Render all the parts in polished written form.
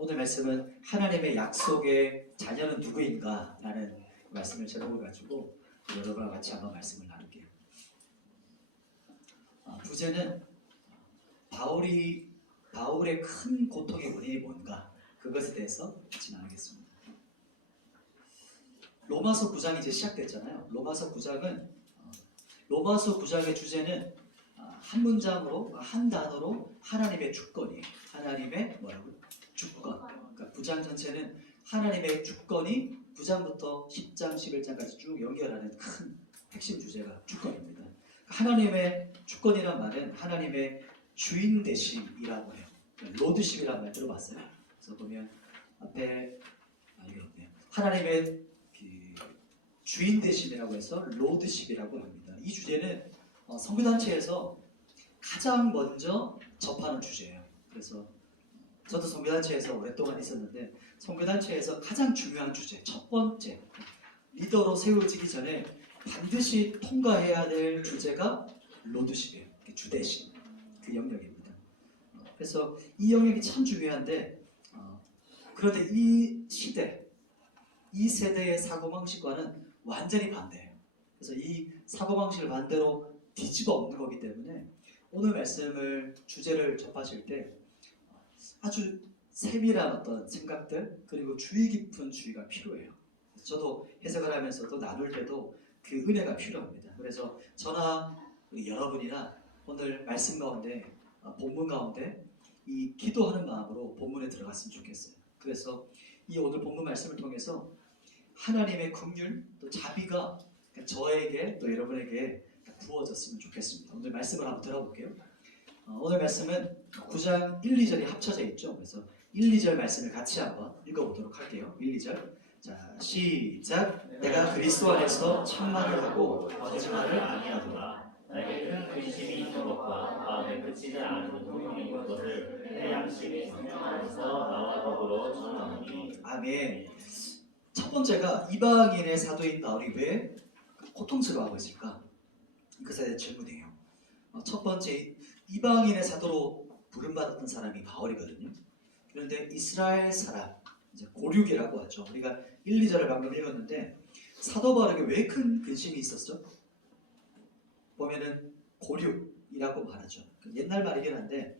오늘 말씀은 하나님의 약속의 자녀는 누구인가? 라는 말씀을 제목을 가지고 여러분과 같이 한번 말씀을 나눌게요. 부제는 바울의 큰 고통의 원인이 뭔가? 그것에 대해서 같이 나누겠습니다. 로마서 9장이 이제 시작됐잖아요. 로마서 9장의 주제는 한 문장으로, 한 단어로 하나님의 주권이에요. 하나님의 주권. 그러니까 9장 전체는 하나님의 주권이 9장부터 10장, 11장까지 쭉 연결하는 큰 핵심 주제가 주권입니다. 하나님의 주권이란 말은 하나님의 주인 되심이라고 해요. 로드십이라는 말 들어봤어요? 그래서 보면 앞에 이게 어때요? 하나님의 주인 되심이라고 해서 로드십이라고 합니다. 이 주제는 선교단체에서 가장 먼저 접하는 주제예요. 그래서 저도 선교단체에서 오랫동안 있었는데 선교단체에서 가장 중요한 주제, 첫 번째 리더로 세워지기 전에 반드시 통과해야 될 주제가 로드십이에요. 주대심, 그 영역입니다. 그래서 이 영역이 참 중요한데 그런데 이 시대, 이 세대의 사고방식과는 완전히 반대예요. 그래서 이 사고방식을 반대로 뒤집어 엎는 거기 때문에 오늘 말씀을 주제를 접하실 때 아주 세밀한 어떤 생각들 그리고 주의 깊은 주의가 필요해요. 저도 해석을 하면서도 나눌 때도 그 은혜가 필요합니다. 그래서 저나 여러분이나 오늘 말씀 가운데 본문 가운데 이 기도하는 마음으로 본문에 들어갔으면 좋겠어요. 그래서 이 오늘 본문 말씀을 통해서 하나님의 긍휼 또 자비가 저에게 또 여러분에게 부어졌으면 좋겠습니다. 오늘 말씀을 한번 들어볼게요. 오늘 말씀은 9장 1, 2절이 합쳐져 있죠. 그래서 1, 2절 말씀을 같이 한번 읽어보도록 할게요. 1, 2절. 자, 시작. 내가 그리스도 안에서 참말을 하고 거짓말을 아니하노라. 나에게 큰 근심이 있는 것과 마음에 그치지 않은 고통이 있는 것을 내 양심이 성령 안에서 나와 더불어 전하노니. 아멘. 첫 번째가 이방인의 사도인 바울이 왜 고통스러워하고 있을까? 그것에 대한 질문이에요. 첫 번째, 이방인의 사도로 부름받았던 사람이 바울이거든요. 그런데 이스라엘 사람, 이제 고륙이라고 하죠. 우리가 1, 2절을 방금 읽었는데 사도 바울에게 왜 큰 근심이 있었죠? 보면은 고륙이라고 말하죠. 옛날 말이긴 한데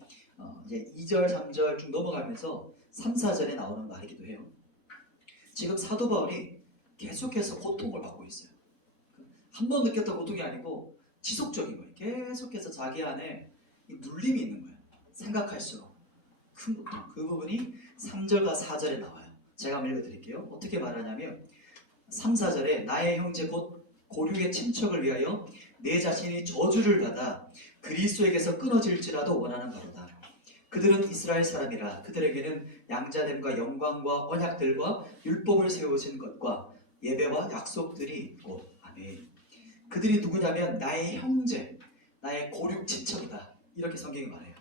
이제 2절, 3절 쭉 넘어가면서 3, 4절에 나오는 말이기도 해요. 지금 사도 바울이 계속해서 고통을 받고 있어요. 한 번 느꼈던 고통이 아니고 지속적인 거예요. 계속해서 자기 안에 눌림이 있는 거예요. 생각할수록 큰 고통. 그 부분이 3절과 4절에 나와요. 제가 한번 읽어드릴게요. 어떻게 말하냐면 3, 4절에 나의 형제 곧 고륙의 친척을 위하여 내 자신이 저주를 받아 그리스도에게서 끊어질지라도 원하는 바로다. 그들은 이스라엘 사람이라 그들에게는 양자됨과 영광과 언약들과 율법을 세우신 것과 예배와 약속들이 있고 아멘. 그들이 누구냐면 나의 형제, 나의 고륙 친척이다. 이렇게 성경이 말해요.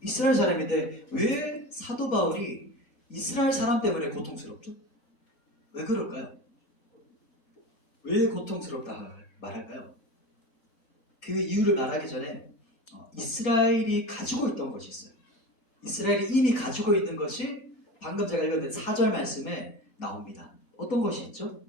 이스라엘 사람인데 왜 사도 바울이 이스라엘 사람 때문에 고통스럽죠? 왜 그럴까요? 왜 고통스럽다 말할까요? 그 이유를 말하기 전에 이스라엘이 가지고 있던 것이 있어요. 이스라엘이 이미 가지고 있는 것이 방금 제가 읽었는데 4절 말씀에 나옵니다. 어떤 것이 있죠?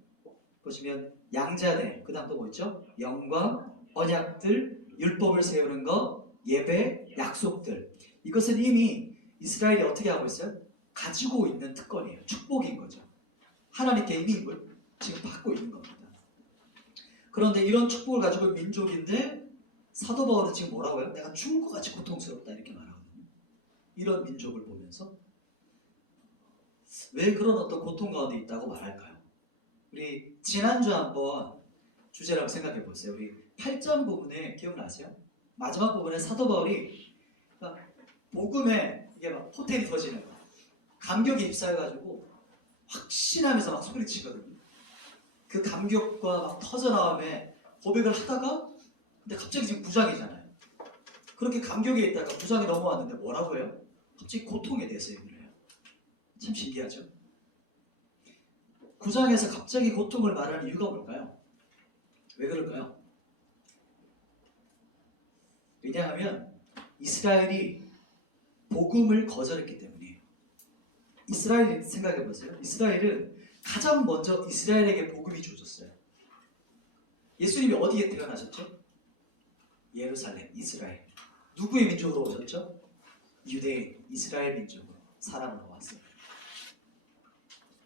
보시면 양자대, 그 다음 또 뭐 있죠? 영광, 언약들, 율법을 세우는 것, 예배, 약속들. 이것은 이미 이스라엘이 어떻게 하고 있어요? 가지고 있는 특권이에요. 축복인 거죠. 하나님께 이미 이걸 지금 받고 있는 겁니다. 그런데 이런 축복을 가지고 있는 민족인데 사도 바울은 지금 뭐라고 해요? 내가 죽을 것 같이 고통스럽다 이렇게 말하거든요. 이런 민족을 보면서 왜 그런 어떤 고통 가운데 있다고 말할까요? 우리 지난주 한번 주제를 한번 생각해 보세요. 우리 8장 부분에 기억나세요? 마지막 부분에 사도 바울이 복음에 이게 막 포텐이 터지는 거예요. 감격에 입사해가지고 확신하면서 막 소리치거든요. 그 감격과 막 터져나옴에 고백을 하다가 근데 갑자기 지금 9장이잖아요. 그렇게 감격에 있다가 9장이 넘어왔는데 뭐라고 해요? 갑자기 고통에 대해서 얘기를 해요. 참 신기하죠? 9장에서 갑자기 고통을 말하는 이유가 뭘까요? 왜 그럴까요? 왜냐하면 이스라엘이 복음을 거절했기 때문이에요. 이스라엘 생각해 보세요. 이스라엘은 가장 먼저 이스라엘에게 복음이 주어졌어요. 예수님이 어디에 태어나셨죠? 예루살렘, 이스라엘. 누구의 민족으로 오셨죠? 유대인, 이스라엘 민족으로 사람으로 왔어요.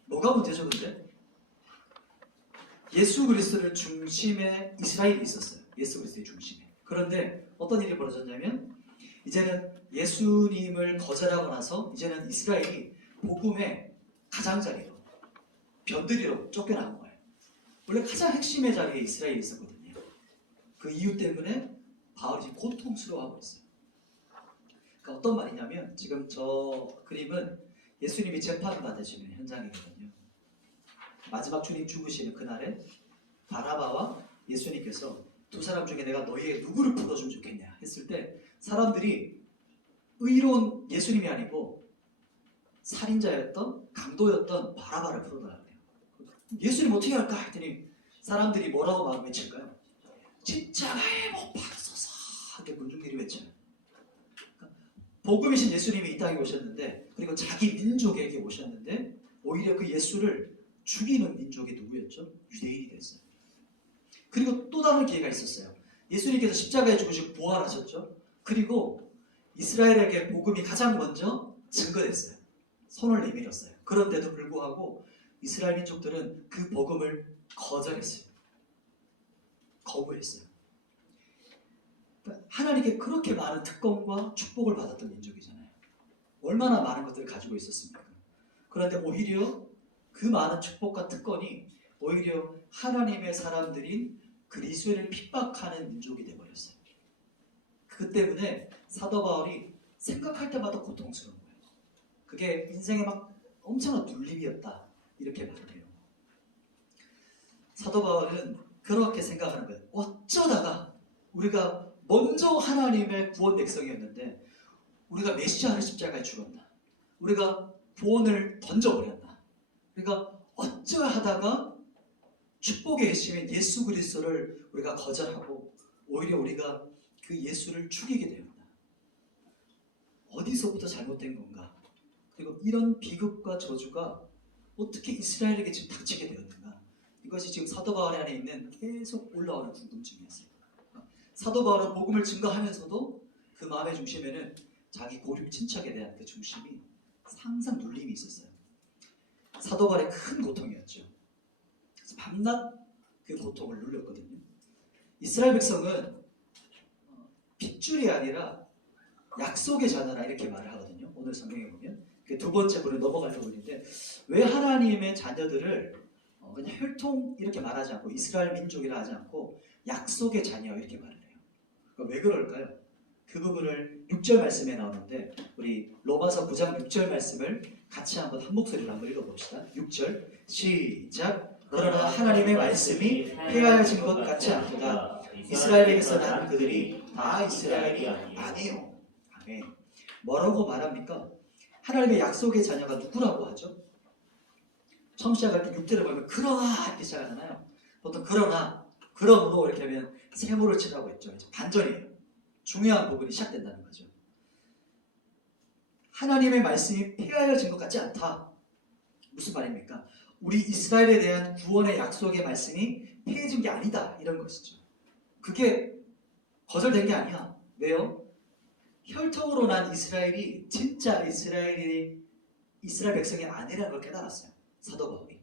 뭐가 문제죠, 근데? 예수 그리스도를 중심에 이스라엘이 있었어요. 예수 그리스도의 중심에. 그런데 어떤 일이 벌어졌냐면 이제는 예수님을 거절하고 나서 이제는 이스라엘이 복음의 가장자리로 변두리로 쫓겨나간 거예요. 원래 가장 핵심의 자리에 이스라엘이 있었거든요. 그 이유 때문에 바울이 지금 고통스러워하고 있어요. 그러니까 어떤 말이냐면 지금 저 그림은 예수님이 재판받으시는 현장이거든요. 마지막 주님 죽으시는 그날에 바라바와 예수님께서 두 사람 중에 내가 너희의 누구를 풀어주면 좋겠냐 했을 때 사람들이 의로운 예수님이 아니고 살인자였던 강도였던 바라바를 풀어달라고 해요. 예수님 어떻게 할까 했더니 사람들이 뭐라고 막 외칠까요? 십자가에 못 박소서 하게 군중들이 외쳐요. 그러니까 복음이신 예수님이 이 땅에 오셨는데 그리고 자기 민족에게 오셨는데 오히려 그 예수를 죽이는 민족이 누구였죠? 유대인이 됐어요. 그리고 또 다른 기회가 있었어요. 예수님께서 십자가에 죽으시고 부활하셨죠. 그리고 이스라엘에게 복음이 가장 먼저 증거됐어요. 손을 내밀었어요. 그런데도 불구하고 이스라엘 민족들은 그 복음을 거절했어요. 거부했어요. 그러니까 하나님께 그렇게 많은 특권과 축복을 받았던 민족이잖아요. 얼마나 많은 것들을 가지고 있었습니까? 그런데 오히려 그 많은 축복과 특권이 오히려 하나님의 사람들인 그리스도인을 핍박하는 민족이 되어버렸어요. 그 때문에 사도 바울이 생각할 때마다 고통스러운 거예요. 그게 인생에 막 엄청난 눌림이었다 이렇게 말을 해요. 사도 바울은 그렇게 생각하는 거예요. 어쩌다가 우리가 먼저 하나님의 구원 백성이었는데 우리가 메시아를 십자가에 죽었나? 우리가 구원을 던져버렸나? 그러니까 어쩌하다가 축복의 핵심인 예수 그리스도를 우리가 거절하고 오히려 우리가 그 예수를 죽이게 되었나? 어디서부터 잘못된 건가? 그리고 이런 비극과 저주가 어떻게 이스라엘에게 지금 닥치게 되었는가? 이것이 지금 사도 바울 안에 있는 계속 올라오는 궁금증이었어요. 사도 바울은 복음을 증거하면서도 그 마음의 중심에는 자기 고륙 친척에 대한 그 중심이 항상 눌림이 있었어요. 사도 바울의 큰 고통이었죠. 그래서 밤낮 그 고통을 눌렸거든요. 이스라엘 백성은 핏줄이 아니라 약속의 자녀라 이렇게 말을 하거든요. 오늘 성경에 보면 그 두 번째 부분에 넘어갈 부분인데 왜 하나님의 자녀들을 그냥 혈통 이렇게 말하지 않고 이스라엘 민족이라 하지 않고 약속의 자녀 이렇게 말을 해요. 그러니까 왜 그럴까요? 그 부분을 6절 말씀에 나오는데 우리 로마서 9장 6절 말씀을 같이 한번 한 목소리로 한번 읽어봅시다. 6절 시작. 그러나 하나님의 말씀이 폐하여진 것 같지 않도다. 이스라엘에게서 난 그들이 다 이스라엘이 아니요. 아멘. 뭐라고 말합니까? 하나님의 약속의 자녀가 누구라고 하죠? 처음 시작할 때 6절을 보면 그러나 이렇게 시작하잖아요. 보통 그러나 그러므로 이렇게 하면 세모를 치라고 했죠. 반전이에요. 중요한 부분이 시작된다는 거죠. 하나님의 말씀이 폐하여진 것 같지 않다. 무슨 말입니까? 우리 이스라엘에 대한 구원의 약속의 말씀이 폐해진 게 아니다. 이런 것이죠. 그게 거절된 게 아니야. 왜요? 혈통으로 난 이스라엘이 진짜 이스라엘 백성이 아니라는 걸 깨달았어요. 사도 바울이.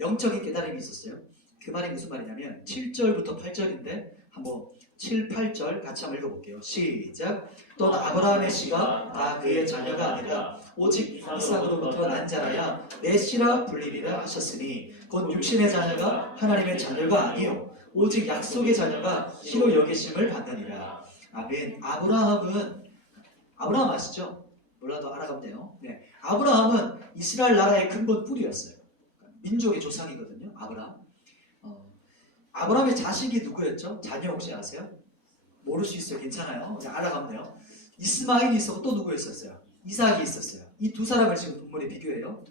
영적인 깨달음이 있었어요. 그 말이 무슨 말이냐면 7절부터 8절인데 한번 7, 8절 같이 한번 읽어볼게요. 시작. 또는 아브라함의 씨가 다 그의 자녀가 아니라 오직 이삭으로부터 난 자라야 내 씨라 불리리라 하셨으니 곧 육신의 자녀가 하나님의 자녀가 아니요 오직 약속의 자녀가 희로 여기심을 받느니라. 아멘. 아브라함 아시죠? 몰라도 알아가면 돼요. 네. 아브라함은 이스라엘 나라의 근본 뿌리였어요. 민족의 조상이거든요. 아브라함의 자식이 누구였죠? 자녀 혹시 아세요? 모를 수 있어요. 괜찮아요. 그냥 알아가면 돼요. 이스마일이 있었고 또 누구 있었어요? 이삭이 있었어요. 이 두 사람을 지금 본문에 비교해요.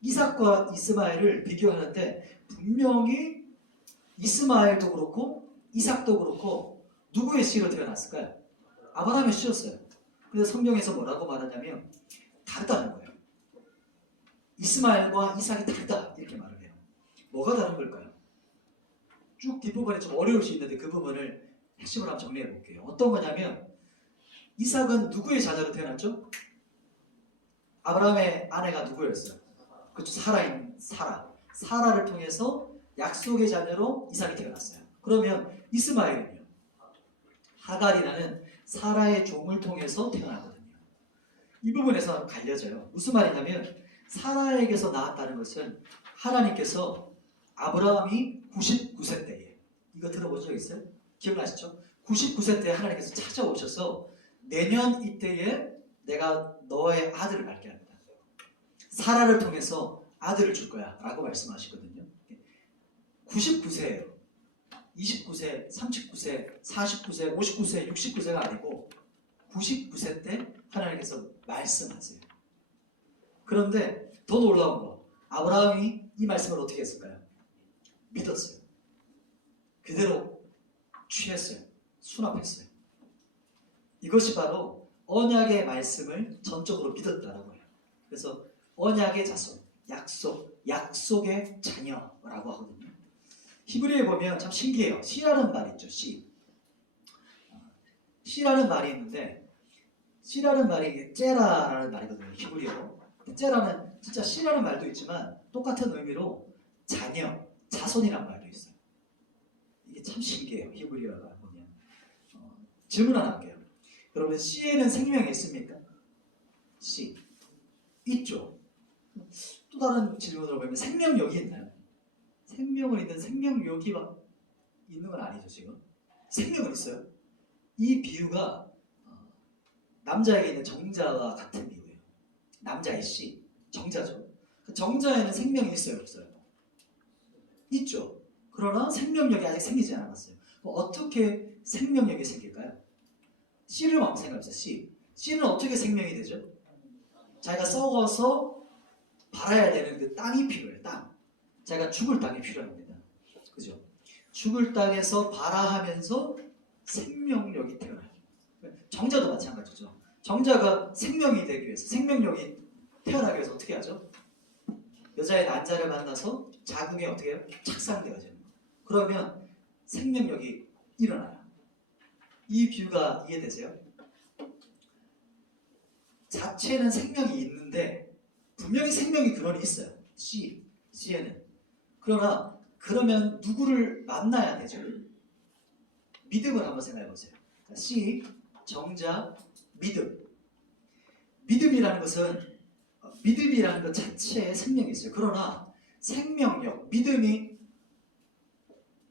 이삭과 이스마엘을 비교하는데 분명히 이스마엘도 그렇고 이삭도 그렇고 누구의 씨로 태어났을까요? 아브라함의 씨였어요. 그래서 성경에서 뭐라고 말하냐면 다르다는 거예요. 이스마엘과 이삭이 다르다 이렇게 말을 해요. 뭐가 다른 걸까요? 쭉 뒷부분이 좀 어려울 수 있는데 그 부분을 핵심으로 한번 정리해 볼게요. 어떤 거냐면 이삭은 누구의 자녀로 태어났죠? 아브라함의 아내가 누구였어요? 그렇죠. 사라를 통해서 약속의 자녀로 이삭이 태어났어요. 그러면 이스마엘은요? 하갈이라는 사라의 종을 통해서 태어나거든요. 이 부분에서 갈려져요. 무슨 말이냐면 사라에게서 나왔다는 것은 하나님께서 아브라함이 99세 때에 이거 들어본 적 있어요? 기억나시죠? 99세 때 하나님께서 찾아오셔서 내년 이때에 내가 너의 아들을 낳게 합니다. 사라를 통해서 아들을 줄 거야 라고 말씀하시거든요. 99세예요. 29세, 39세, 49세, 59세, 69세가 아니고 99세 때 하나님께서 말씀하세요. 그런데 더 놀라운 거, 아브라함이 이 말씀을 어떻게 했을까요? 믿었어요. 그대로 취했어요. 수납했어요. 이것이 바로 언약의 말씀을 전적으로 믿었다라고 해요. 그래서 언약의 자손, 약속의 자녀라고 하거든요. 히브리에 보면 참 신기해요. 씨라는 말이 있죠. 씨라는 말이 있는데 씨라는 말이 째라라는 말이거든요. 히브리어로. 째라는 진짜 씨라는 말도 있지만 똑같은 의미로 자녀, 자손이란 말도 있어요. 이게 참 신기해요. 히브리어가 보면. 질문 하나 할게요. 여러분 씨에는 생명이 있습니까? 씨. 있죠. 또 다른 질문으로 보면 생명력이 있나요? 생명을 있는 생명력이 있는 건 아니죠. 지금 생명은 있어요. 이 비유가 남자에게 있는 정자와 같은 비유예요. 남자의 씨, 정자죠. 정자에는 생명이 있어요, 없어요? 있죠. 그러나 생명력이 아직 생기지 않았어요. 어떻게 생명력이 생길까요? 씨를 한번 생각해보세요. 씨는 어떻게 생명이 되죠? 자기가 썩어서 발아야 되는 그 땅이 필요해요. 땅. 자기가 죽을 땅이 필요합니다. 그죠? 죽을 땅에서 발아하면서 생명력이 태어나요. 정자도 마찬가지죠. 정자가 생명이 되기 위해서, 생명력이 태어나기 위해서 어떻게 하죠? 여자의 난자를 만나서 자궁에 어떻게 해요? 착상되어지는 거예요. 그러면 생명력이 일어나요. 이 비유가 이해되세요? 자체는 생명이 있는데 분명히 생명의 근원이 있어요. 씨에는. 그러나 그러면 누구를 만나야 되죠? 믿음을 한번 생각해 보세요. 씨, 정자, 믿음. 믿음이라는 것 자체에 생명이 있어요. 그러나 생명력, 믿음이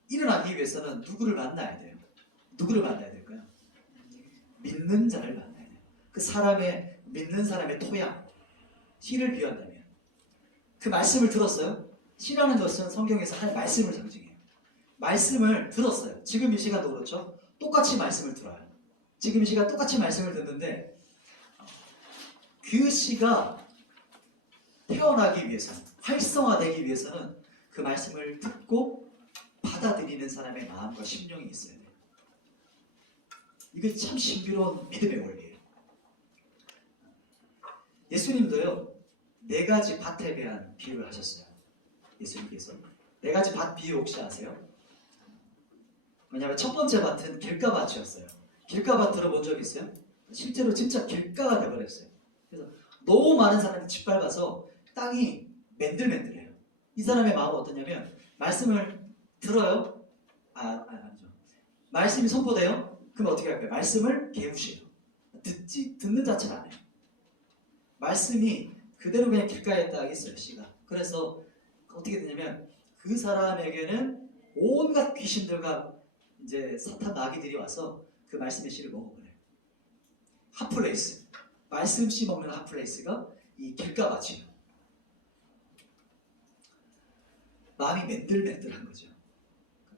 일어나기 위해서는 누구를 만나야 돼요? 누구를 만나야 될까요? 믿는 자를 만나야 돼요. 그 사람의 믿는 사람의 토양, 씨를 비유한다면 그 말씀을 들었어요? 씨라는 것은 성경에서 하나님의 말씀을 상징해요. 말씀을 들었어요. 지금 이 시간도 그렇죠? 똑같이 말씀을 들어요. 지금 이 시간 똑같이 말씀을 듣는데 그 씨가 태어나기 위해서, 활성화되기 위해서는 그 말씀을 듣고 받아들이는 사람의 마음과 심령이 있어야 돼요. 이게 참 신비로운 믿음의 원리예요. 예수님도요, 4가지 밭에 대한 비유를 하셨어요. 예수님께서 4가지 밭 비유 혹시 아세요? 왜냐하면 첫 번째 밭은 길가밭이었어요. 길가밭 들어본 적 있어요? 실제로 진짜 길가가 되어버렸어요. 그래서 너무 많은 사람이 짓밟아서 땅이 맨들맨들해요. 이 사람의 마음은 어떠냐면 말씀을 들어요? 아니죠. 말씀이 선포돼요? 그럼 어떻게 할까요? 말씀을 개우시요. 듣는 자체를 안 해요. 말씀이 그대로 그냥 길가에 딱 있어요. 씨가. 그래서 어떻게 되냐면 그 사람에게는 온갖 귀신들과 이제 사탄 마귀들이 와서 그 말씀의 씨를 먹어버려요. 핫플레이스. 말씀 씨 먹는 핫플레이스가 이 길가밭이에요. 마음이 맨들맨들한 거죠.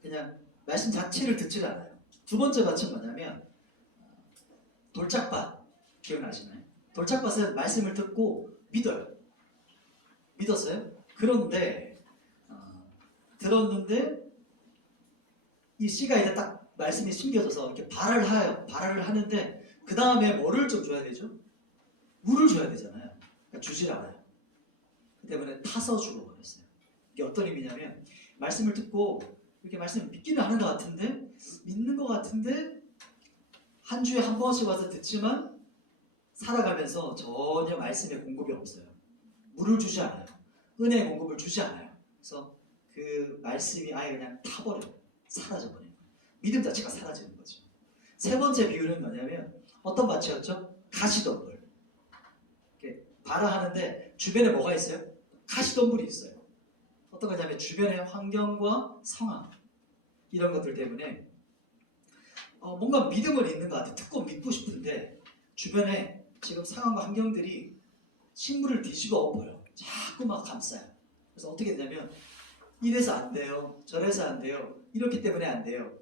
그냥 말씀 자체를 듣질 않아요. 두 번째 밭은 뭐냐면 돌짝밭. 기억나시나요? 돌짝밭은 말씀을 듣고 믿어요. 믿었어요? 그런데 들었는데 이 씨가 이제 딱 말씀이 숨겨져서 이렇게 발을 하는데 그 다음에 뭐를 좀 줘야 되죠? 물을 줘야 되잖아요. 그러니까 주질 않아요. 그 때문에 타서 죽어버렸어요. 이게 어떤 의미냐면 말씀을 듣고 이렇게 말씀을 믿기는 하는 것 같은데 믿는 것 같은데 한 주에 한 번씩 와서 듣지만 살아가면서 전혀 말씀의 공급이 없어요. 물을 주지 않아요. 은혜의 공급을 주지 않아요. 그래서 그 말씀이 아예 그냥 타버려요. 사라져버려요. 믿음 자체가 사라지는 거죠. 세 번째 비유는 뭐냐면 어떤 밭이었죠? 가시덤불. 이렇게 발아하는데 주변에 뭐가 있어요? 가시덤불이 있어요. 어떤 거냐면 주변의 환경과 상황 이런 것들 때문에 뭔가 믿음은 있는 것 같아요. 듣고 믿고 싶은데 주변에 지금 상황과 환경들이 식물을 뒤집어 엎어요. 자꾸 막 감싸요. 그래서 어떻게 되냐면 이래서 안 돼요. 저래서 안 돼요. 이렇기 때문에 안 돼요.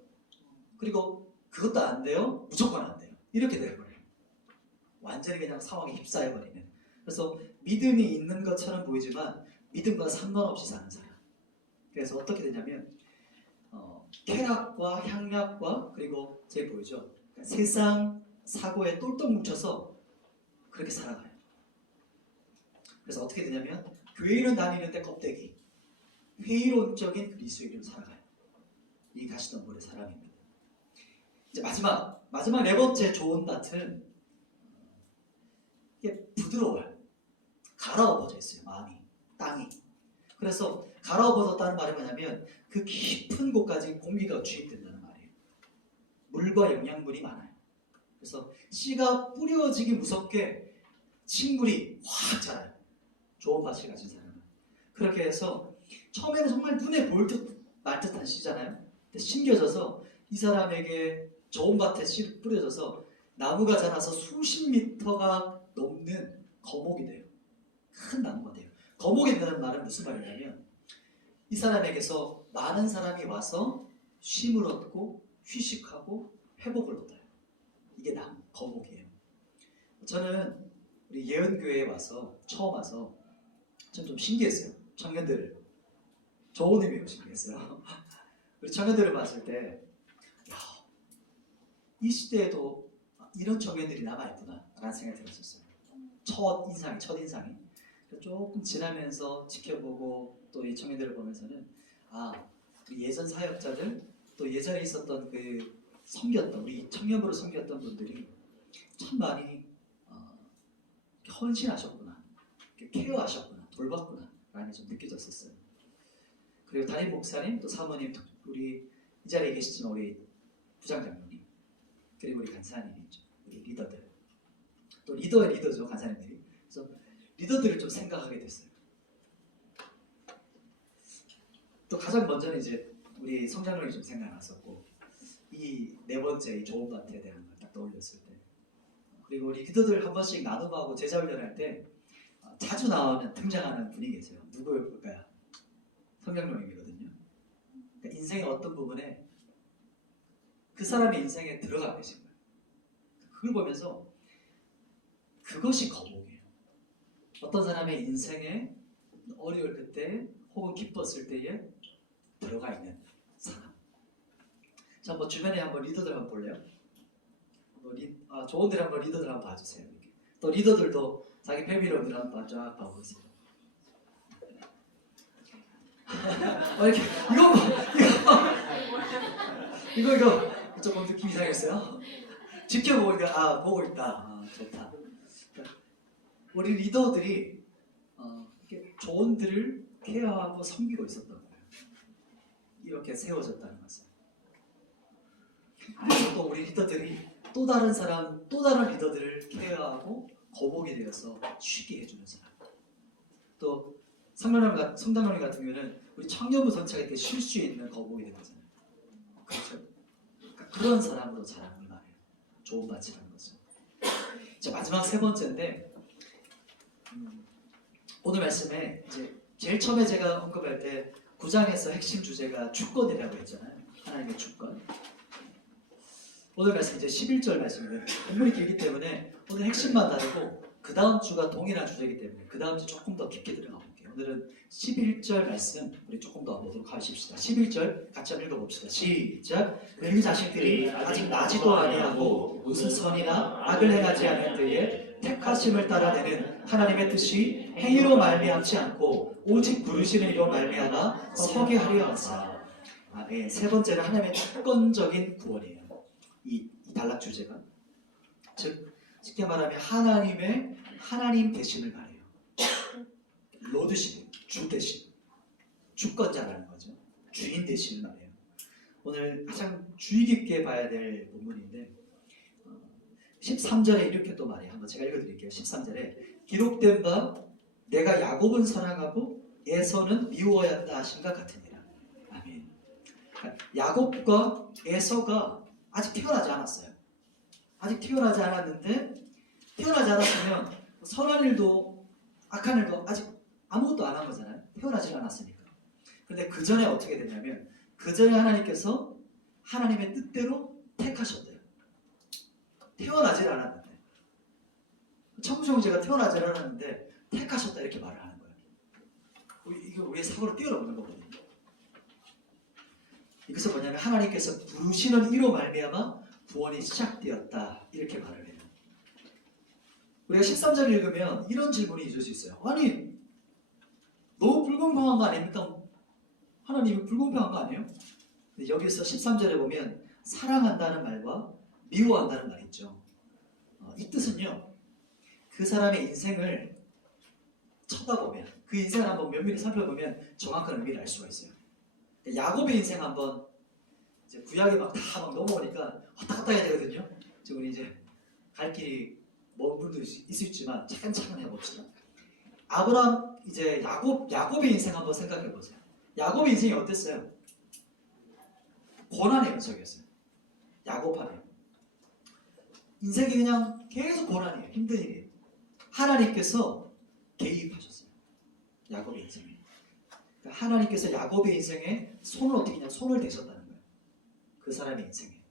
그리고 그것도 안 돼요. 무조건 안 돼요. 이렇게 돼버려요. 완전히 그냥 상황에 휩싸여버리는. 그래서 믿음이 있는 것처럼 보이지만 믿음과 상관없이 사는 사람. 그래서 어떻게 되냐면 쾌락과 향락과 그리고 제 보이죠? 그러니까 세상 사고에 똘똘 뭉쳐서 그렇게 살아가요. 그래서 어떻게 되냐면 교회는 다니는데 껍데기, 회의론적인 그리스도인으로 살아가요. 이 가시덤불의 사람입니다. 이제 마지막 네 번째 좋은 밭은 이게 부드러워요. 갈아엎어져 있어요. 마음이, 땅이. 그래서 갈아엎어졌다는 말이 뭐냐면 그 깊은 곳까지 공기가 주입된다는 말이에요. 물과 영양분이 많아요. 그래서 씨가 뿌려지기 무섭게 식물이 확 자라요. 좋은 밭을 가진 사람은. 그렇게 해서 처음에는 정말 눈에 보일 듯 말 듯한 씨잖아요. 근데 심겨져서 이 사람에게 좋은 밭에 씨를 뿌려져서 나무가 자라서 수십 미터가 넘는 거목이 돼요. 큰 나무가 돼요. 거목이 된다는 말은 무슨 말이냐면 이 사람에게서 많은 사람이 와서 쉼을 얻고 휴식하고 회복을 얻어요. 이게 나무, 거목이에요. 저는 우리 예언교회에 와서 처음 와서 전 좀 신기했어요. 청년들을 좋은 의미로 신기했어요. 우리 청년들을 봤을 때 이 시대에도 이런 청년들이 남아있구나 라는 생각이 들었었어요. 첫 인상이 조금 지나면서 지켜보고 또 이 청년들을 보면서는 그 예전 사역자들 또 예전에 있었던 그 섬겼던 우리 청년부로 섬겼던 분들이 참 많이 헌신하셨구나, 케어하셨구나, 돌봤구나 라는 게 좀 느껴졌었어요. 그리고 담임 목사님 또 사모님 우리 이 자리에 계시지만 우리 부장장로님 그리고 우리 간사님이죠. 우리 리더들 또 리더의 리더죠 간사님들이. 그래서 리더들을 좀 생각하게 됐어요. 또 가장 먼저는 이제 우리 성장론이 좀 생각났었고 이 네 번째 이 좋은 밭에 대한 걸 딱 떠올렸을 때 그리고 우리 리더들 한 번씩 나눔하고 제자 훈련할 때 자주 나오는 등장하는 분이 계세요. 누구일까요? 성장론님이거든요. 그러니까 인생의 어떤 부분에 그 사람의 인생에 들어가 계신 거예요. 그걸 보면서 그것이 거목이에요. 어떤 사람의 인생에 어려울 그때 혹은 기뻤을 때에 들어가 있는 사람. 자, 뭐 주변에 한번 리더들 한번 볼래요? 좋은들 한번 리더들 한번 봐주세요. 이렇게. 또 리더들도 자기 패밀리들 한번 쫙 봐보세요. 이렇게 이거 조금 느낌 이상했어요. 지켜보니까 보고 있다. 좋다. 그러니까 우리 리더들이 이렇게 조언들을 케어하고 섬기고 있었던 거예요. 이렇게 세워졌다는 것은. 그래서 또 우리 리더들이 또 다른 사람, 또 다른 리더들을 케어하고 거목이 되어서 쉬게 해주는 사람. 또 성당놀이 같은 경우는 우리 청년부 전체가 이렇게 쉴 수 있는 거목이 된 거잖아요. 그렇죠? 그러니까 그런 사람으로 자라는 말이에요. 좋은 밭이라는 거죠. 자, 마지막 세 번째인데 오늘 말씀에 이제 제일 처음에 제가 언급할 때 9장에서 핵심 주제가 주권이라고 했잖아요. 하나님의 주권. 오늘 말씀 이제 11절 말씀이에요. 본문이 길기 때문에 오늘 핵심만 다르고 그 다음 주가 동일한 주제이기 때문에 그 다음 주 조금 더 깊게 들어가 볼게요. 오늘은 11절 말씀 우리 조금 더 보도록 하십시다. 11절 같이 한번 읽어봅시다. 시작. 그 자식들이 아직 나지도 아니하고 무슨 선이나 악을 행하지 않을 때에 택하심을 따라내는 하나님의 뜻이 행위로 말미암지 않고 오직 부르시는 이로 말미암아 서게 하려 하사. 아멘. 세 번째는 하나님의 주권적인 구원이에요. 이 단락 주제가, 즉 쉽게 말하면 하나님 대신을 말해요. 로드십, 주 대신, 주권자라는 거죠. 주인 대신을 말해요. 오늘 가장 주의 깊게 봐야 될 본문인데 13절에 이렇게 또 말해요. 한번 제가 읽어드릴게요. 13절에 기록된 바 내가 야곱은 사랑하고 에서는 미워야 한다 하신가 같으니라. 아멘. 야곱과 에서가 아직 태어나지 않았어요. 아직 태어나지 않았는데, 태어나지 않았으면 선한 일도 악한 일도 아직 아무것도 안 한 거잖아요. 태어나지 않았으니까. 그런데 그 전에 어떻게 됐냐면, 그 전에 하나님께서 하나님의 뜻대로 택하셨대요. 태어나질 않았는데, 청소형제가 태어나질 않았는데 택하셨다 이렇게 말을 하는 거예요. 이거 우리의 사고를 뛰어넘는 거거든요. 이것은 뭐냐면 하나님께서 부르시는 이로 말미암아 구원이 시작되었다 이렇게 말을 해요. 우리가 13절을 읽으면 이런 질문이 있을 수 있어요. 아니 너무 불공평한 거 아닙니까? 하나님이 불공평한 거 아니에요? 근데 여기서 13절에 보면 사랑한다는 말과 미워한다는 말이 있죠. 이 뜻은요, 그 사람의 인생을 쳐다보면, 그 인생을 한번 면밀히 살펴보면 정확한 의미를 알 수가 있어요. 야곱의 인생 한번 이제 구약에 막 넘어오니까 왔다 갔다 해야 되거든요. 지금 이제 갈 길이 먼 분도 있을 수 있지만 차근차근 해봅시다. 아브라함, 이제 야곱의 인생 한번 생각해 보세요. 야곱의 인생이 어땠어요? 고난의 연속이었어요. 야곱하면 인생이 그냥 계속 고난이에요. 힘든 일이에요. 하나님께서 개입하셨어요. 야곱의 인생에. 그러니까 하나님께서 야곱의 인생에 손을 어떻게 그냥 손을 대셨다는 거예요. 그 사람의 인생에.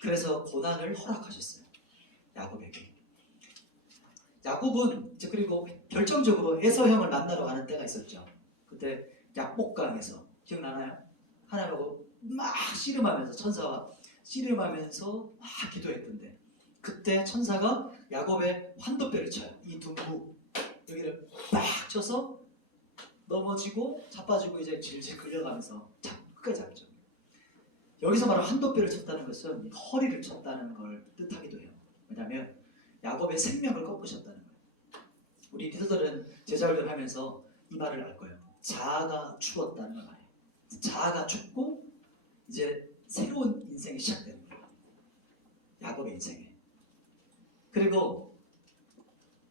그래서 고난을 허락하셨어요. 야곱에게. 야곱은 이제 그리고 결정적으로 에서 형을 만나러 가는 때가 있었죠. 그때 약복강에서 기억나나요? 하나님하고 막 씨름하면서, 천사와 씨름하면서 막 기도했던데, 그때 천사가 야곱의 환도뼈를 쳐요. 이 둔부 여기를 막 쳐서 넘어지고 자빠지고 이제 질질 끌려가면서 끝까지 잡죠. 여기서 말하는 환도뼈를 쳤다는 것은 허리를 쳤다는 걸 뜻하기도 해요. 왜냐하면 야곱의 생명을 꺾으셨다는 거예요. 우리 리더들은 제자훈련 하면서 이 말을 알 거예요. 자아가 죽었다는 걸 말해요. 자아가 죽고 이제 새로운 인생이 시작되는 거예요. 야곱의 인생에. 그리고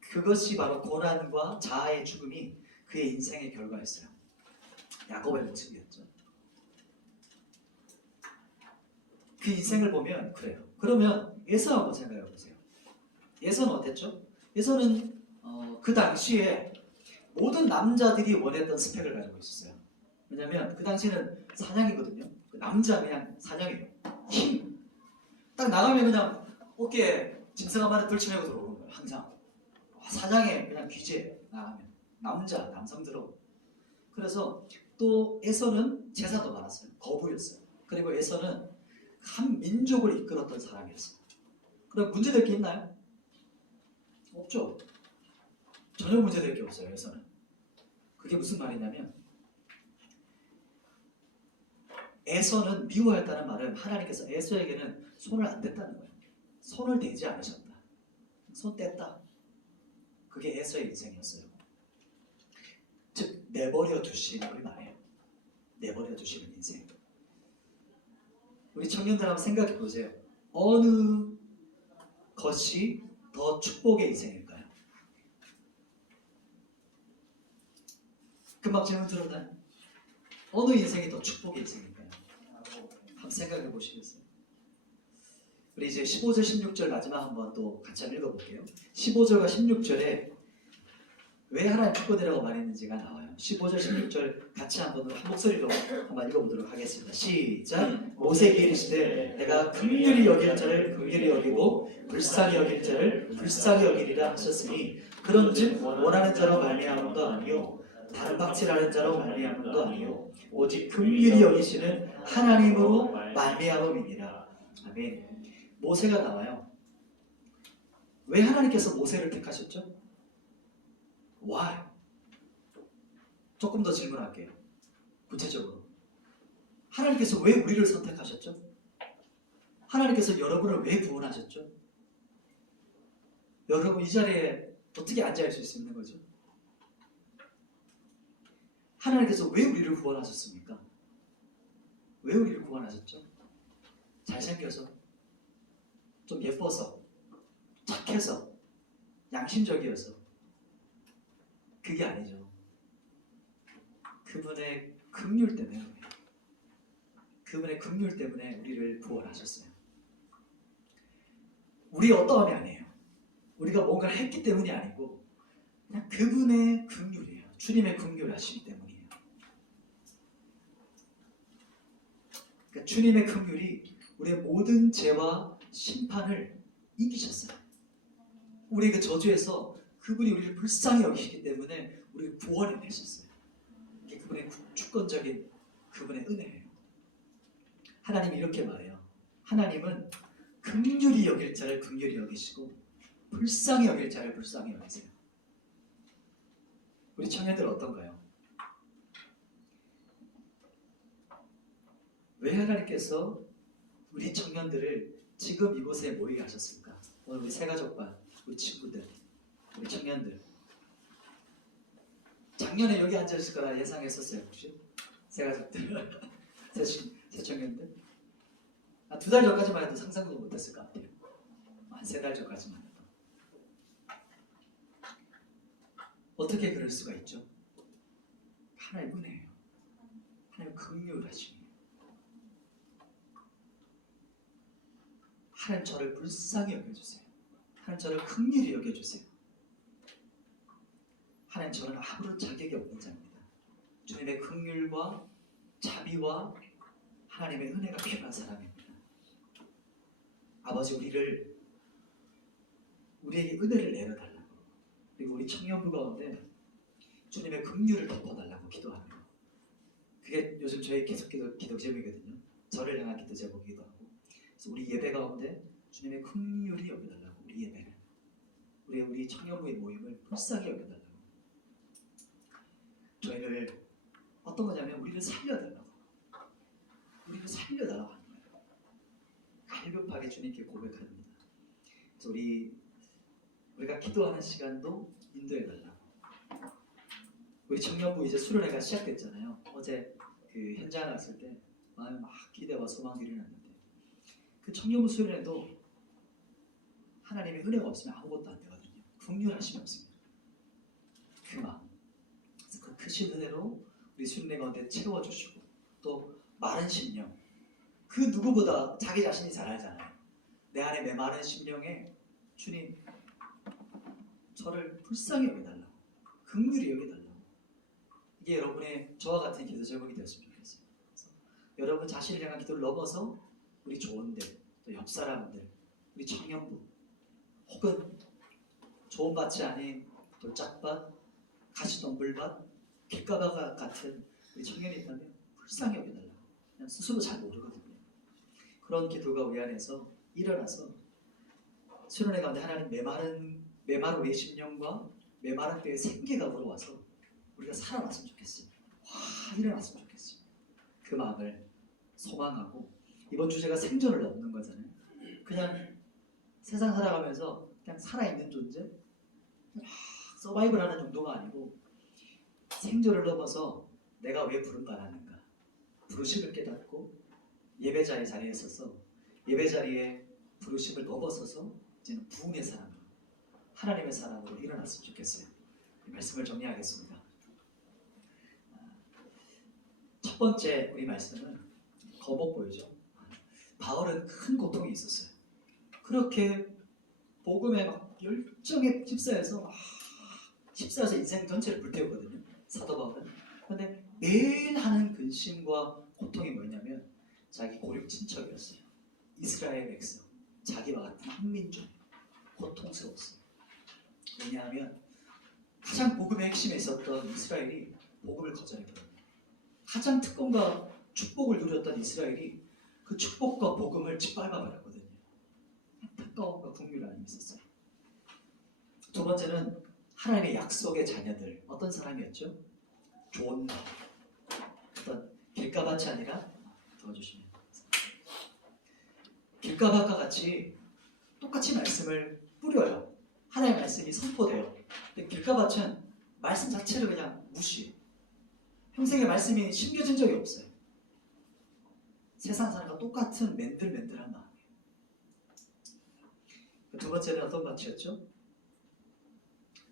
그것이 바로 고난과 자아의 죽음이 그의 인생의 결과였어요. 야곱의 모습이었죠. 그 인생을 보면 그래요. 그러면 에서 한번 생각해 보세요. 에서는 어땠죠? 에서는 그 당시에 모든 남자들이 원했던 스펙을 가지고 있었어요. 왜냐하면 그 당시에는 사냥이거든요. 그 남자 그냥 사냥이에요. 힘. 딱 나가면 그냥 어깨에 짐승 한 마리 들쳐매고 들어오는 거예요. 항상. 사냥에 그냥 귀재예요. 나가면. 남성들은. 그래서 또 에서는 제사도 많았어요. 거부였어요. 그리고 에서는 한 민족을 이끌었던 사람이었어요. 그럼 문제될 게 있나요? 없죠. 전혀 문제될 게 없어요. 에서는. 그게 무슨 말이냐면, 에서는 미워했다는 말은 하나님께서 에서에게는 손을 안 댔다는 거예요. 손을 대지 않으셨다. 손 뗐다. 그게 에서의 인생이었어요. 즉 내버려 두시는 우리 말이에요. 내버려 두시는 인생. 우리 청년들 한번 생각해 보세요. 어느 것이 더 축복의 인생일까요? 금방 질문 들었나요? 어느 인생이 더 축복의 인생일까요? 한번 생각해 보시겠어요? 우리 이제 15절 16절 마지막 한번 또 같이 읽어볼게요. 15절과 16절에 왜 하나님 축복이라고 말했는지가 나와요. 15절 16절 같이 한번 한 목소리로 한번 읽어보도록 하겠습니다. 시작. 모세에게 이르시되 내가 긍휼히 여길 자를 긍휼히 여기고 불쌍히 여길 자를 불쌍히 여기리라 하셨으니 그런즉 원하는 자로 말미암음도 아니요 다른 박질하는 자로 말미암음도 아니요 오직 긍휼히 여기시는 하나님으로 말미암음이니라. 아멘. 모세가 나와요. 왜 하나님께서 모세를 택하셨죠? Why? 조금 더 질문할게요. 구체적으로. 하나님께서 왜 우리를 선택하셨죠? 하나님께서 여러분을 왜 구원하셨죠? 여러분 이 자리에 어떻게 앉아있을 수 있는 거죠? 하나님께서 왜 우리를 구원하셨습니까? 왜 우리를 구원하셨죠? 잘생겨서, 좀 예뻐서, 착해서, 양심적이어서. 그게 아니죠. 그분의 긍휼 때문에, 그분의 긍휼 때문에 우리를 구원하셨어요. 우리 어떠함이 아니에요. 우리가 뭔가를 했기 때문이 아니고 그냥 그분의 긍휼이에요. 주님의 긍휼하시기 때문이에요. 그러니까 주님의 긍휼이 우리의 모든 죄와 심판을 이기셨어요. 우리의 그 저주에서 그분이 우리를 불쌍히 여기시기 때문에 우리를 구원해내셨어요. 이게 그분의 주권적인 그분의 은혜예요. 하나님이 이렇게 말해요. 하나님은 긍휼히 여길 자를 긍휼히 여기시고 불쌍히 여길 자를 불쌍히 여기세요. 우리 청년들 어떤가요? 왜 하나님께서 우리 청년들을 지금 이곳에 모이게 하셨을까? 오늘 우리 새가족반, 우리 친구들, 우리 청년들 작년에 여기 앉아있을 거라 예상했었어요 혹시? 새가족들, 새 청년들? 2달 전까지만 해도 상상도 못했을 것 같아요. 한 3달 전까지만 해도. 어떻게 그럴 수가 있죠? 하나님 은혜예요. 하나님 긍휼하심이에요. 하나님 저를 불쌍히 여겨주세요. 하나님 저를 긍휼히 여겨주세요. 하나님 저는 아무런 자격이 없는 자입니다. 주님의 긍휼과 자비와 하나님의 은혜가 필요한 사람입니다. 아버지 우리에게 은혜를 내려달라고, 그리고 우리 청년부 가운데 주님의 긍휼을 덮어달라고 기도하며, 그게 요즘 저희 계속 기도 제목이거든요. 저를 향한 기도 제목이기도 하고. 그래서 우리 예배 가운데 주님의 긍휼히 여겨달라고, 우리 예배를, 우리 청년부의 모임을 불쌍히 여겨달라고. 저희를 어떤 거냐면 우리를 살려달라고 하는 거예요. 갈급하게 주님께 고백합니다. 그래서 우리가 기도하는 시간도 인도해달라고. 우리 청년부 이제 수련회가 시작됐잖아요. 어제 그 현장 갔을 때 마음에 막 기대와 소망들이 났는데, 그 청년부 수련회도 하나님의 은혜가 없으면 아무것도 안 되거든요. 긍휼하심이 없습니다. 그 마음, 그래서 그 크신 은혜로 우리 수련회 가운데 채워주시고, 또 마른 심령, 그 누구보다 자기 자신이 잘 알잖아요. 내 안에 메마른 심령에 주님 저를 불쌍히 여겨달라고, 긍휼히 여겨달라고. 이게 여러분의 저와 같은 기도 제목이 되었으면 좋겠어요. 그래서 여러분 자신을 향한 기도를 넘어서 우리 조원들, 또 옆 사람들, 우리 청년부, 혹은 조언받지 않은 돌짝밭, 가시덤불밭, 길가방 같은 우리 청년이 있다면 불쌍히 여겨달라고. 그냥 스스로 잘 모르거든요. 그런 기도가 우리 안에서 일어나서 수련회 가운데 하나님 메마른 우리의 심령과 메마른 때의 생기가 불어와서 우리가 살아났으면 좋겠어요. 일어났으면 좋겠어요. 그 마음을 소망하고, 이번 주제가 생존을 넘는 거잖아요. 그냥 세상 살아가면서 그냥 살아있는 존재, 서바이벌하는 정도가 아니고 생존을 넘어서 내가 왜 부름받았는가, 부르심을 깨닫고 예배자의 자리에 서서 예배자리에 부르심을 넘어서서 이제는 부흥의 사람으로, 하나님의 사람으로 일어났으면 좋겠어요. 말씀을 정리하겠습니다. 첫 번째 우리 말씀은 거목보이죠. 바울은 큰 고통이 있었어요. 그렇게 복음에 막 열정에 휩싸여서 인생 전체를 불태웠거든요. 사도 바울은. 그런데 매일 하는 근심과 고통이 뭐냐면 자기 고륙 친척이었어요. 이스라엘 백성, 자기와 같은 한민족, 고통스러웠어요. 왜냐하면 가장 복음의 핵심에 있었던 이스라엘이 복음을 거절했거든요. 가장 특권과 축복을 누렸던 이스라엘이 그 축복과 복음을 짓밟아버렸거든요. 안타까움과 국률 안에 있었어요. 두 번째는 하나님의 약속의 자녀들. 어떤 사람이었죠? 좋은 것. 어떤 길가밭이 아니라 도와주시면 길가밭과 같이 똑같이 말씀을 뿌려요. 하나님의 말씀이 선포돼요. 근데 길가밭은 말씀 자체를 그냥 무시해요. 평생에 말씀이 심겨진 적이 없어요. 세상 사람과 똑같은 맨들맨들한 마음이에요. 두 번째는 어떤 밭이었죠?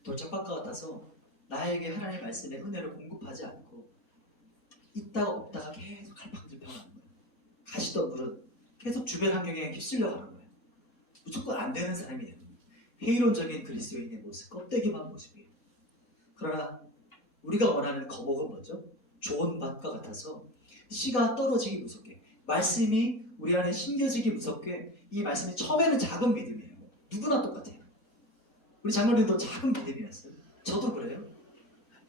돌짝밭과 같아서 나에게 하나님의 말씀의 은혜를 공급하지 않고 있다가 없다가 계속 갈팡질팡하는 거예요. 가시던 물은 계속 주변 환경에 휩쓸려 가는 거예요. 무조건 안 되는 사람이 되는 거예요. 회의론적인 그리스도인의 모습, 껍데기만 모습이에요. 그러나 우리가 원하는 거목은 뭐죠? 좋은 밭과 같아서 씨가 떨어지기 무섭게, 말씀이 우리 안에 심겨지기 무섭게, 이 말씀이 처음에는 작은 믿음이에요. 누구나 똑같아요. 우리 장로님도 작은 믿음이었어요. 저도 그래요.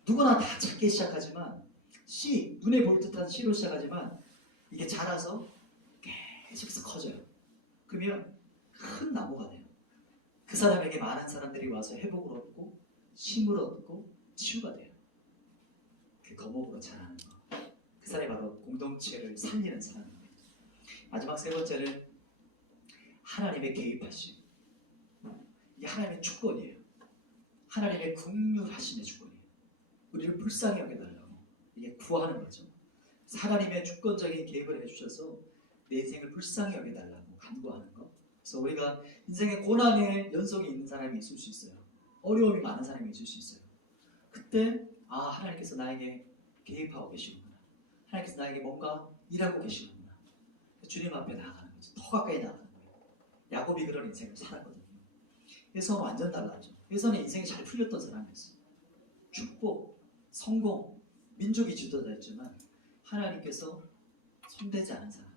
누구나 다 작게 시작하지만 씨, 눈에 보일 듯한 씨로 시작하지만 이게 자라서 계속해서 커져요. 그러면 큰 나무가 돼요. 그 사람에게 많은 사람들이 와서 회복을 얻고 힘을 얻고 치유가 돼요. 그 거목으로 자라는 거. 그 사람이 바로 공동체를 살리는 사람입니다. 마지막 세 번째는 하나님의 개입하심. 이게 하나님의 주권이에요. 하나님의 긍휼하심의 주권이에요. 우리를 불쌍히 여겨달라고. 이게 구하는 거죠. 하나님의 주권적인 개입을 해주셔서 내 인생을 불쌍히 여겨달라고 간구하는 거. 그래서 우리가 인생의 고난의 연속이 있는 사람이 있을 수 있어요. 어려움이 많은 사람이 있을 수 있어요. 그때 하나님께서 나에게 개입하고 계시는구나. 하나님께서 나에게 뭔가 일하고 계시는구나. 주님 앞에 나아가는 거죠. 더 가까이 나아가는 거예요. 야곱이 그런 인생을 살았거든요. 에서는 완전 달랐죠. 에서는 인생이 잘 풀렸던 사람이었어요. 축복, 성공, 민족이 지도자였지만 하나님께서 손대지 않은 사람.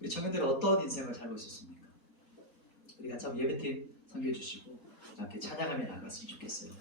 우리 청년들은 어떤 인생을 살고 있었습니까? 우리가 참 예배팀 섬겨주시고 함께 찬양하며 나갔으면 좋겠어요.